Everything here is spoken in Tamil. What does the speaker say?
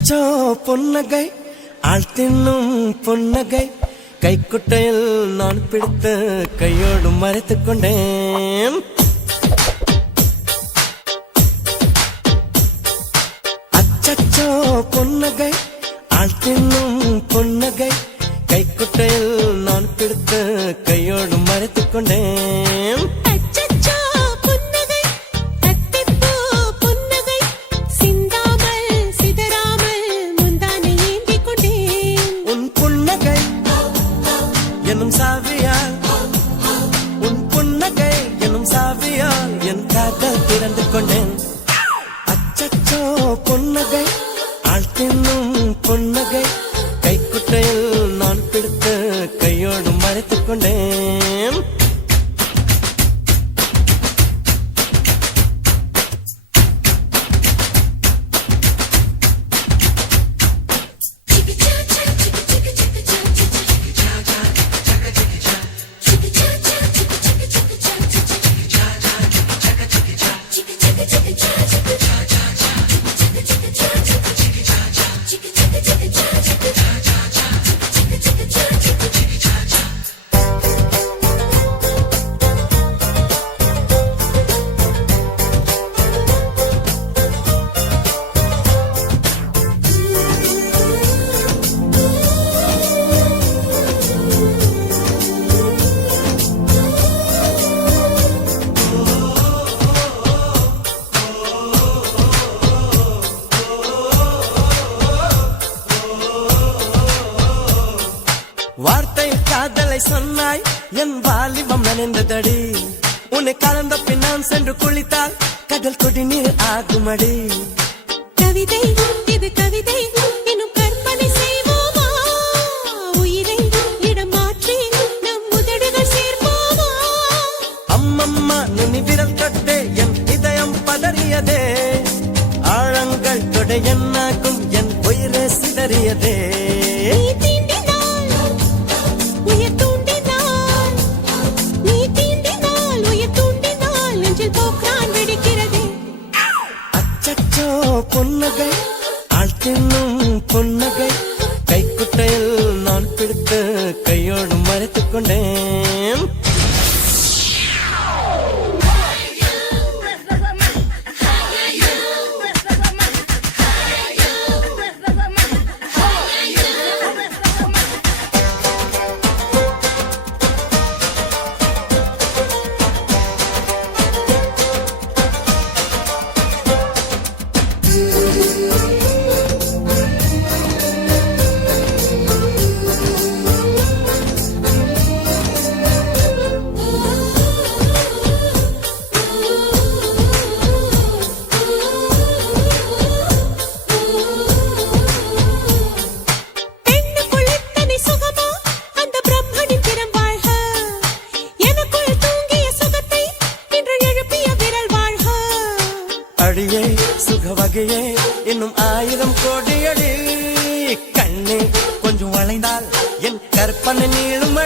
பொன்னகை ஆழ்த்தின்னும் பொன்னகை கைக்குட்டையில் நான் பிடித்து கையோடு மறைத்துக் கொண்டேன். அச்சச்சோ பொன்னகை ஆழ்த்தின்னும் பொன்னகை கைக்குட்டையில் நான் பிடித்து கையோடு மறைத்துக் கொண்டேன். எனும் சாவியால் உன் புன்னகை எனும் சாவியால் என் காதல் திறந்து கொண்டேன். அச்சச்சோ பொன்னகை ஆழ்த்தின்னும் பொன்னகை கைக்குட்டையில் நான் பிடித்து கையோடு மறைத்துக் கொண்டேன். வார்த்தை காதலை சொன்னாய் என் வாலிபம் நனைந்ததடி. உன்னை கலந்த பின் நான் சென்று குளித்தால் கடல் கொடி நீர் ஆகுமடி. கவிதை இது கவிதை இன்னும் கற்பனை செய்வோமா? உயிரை இடம் மாற்றி நம் உதடுகள் சேர்ப்போமா? அம்மம்மா நுனி விரல் தொட்டே என் இதயம் பதறியதே. ஆழங்கள் தொட என்னாகும் என் உயிரே சிதறியதே. பொன்னகை ஆழ்த்தின்னும் பொன்னகை கைக்குட்டையில் நான் பிடித்து கையோடு மறைத்துக் கொண்டேன். அடியே சுக வகையே இன்னும் 1000 கோடி அடி. கண்ணே கொஞ்சம் வளைந்தால் என் கற்பனை நீளும்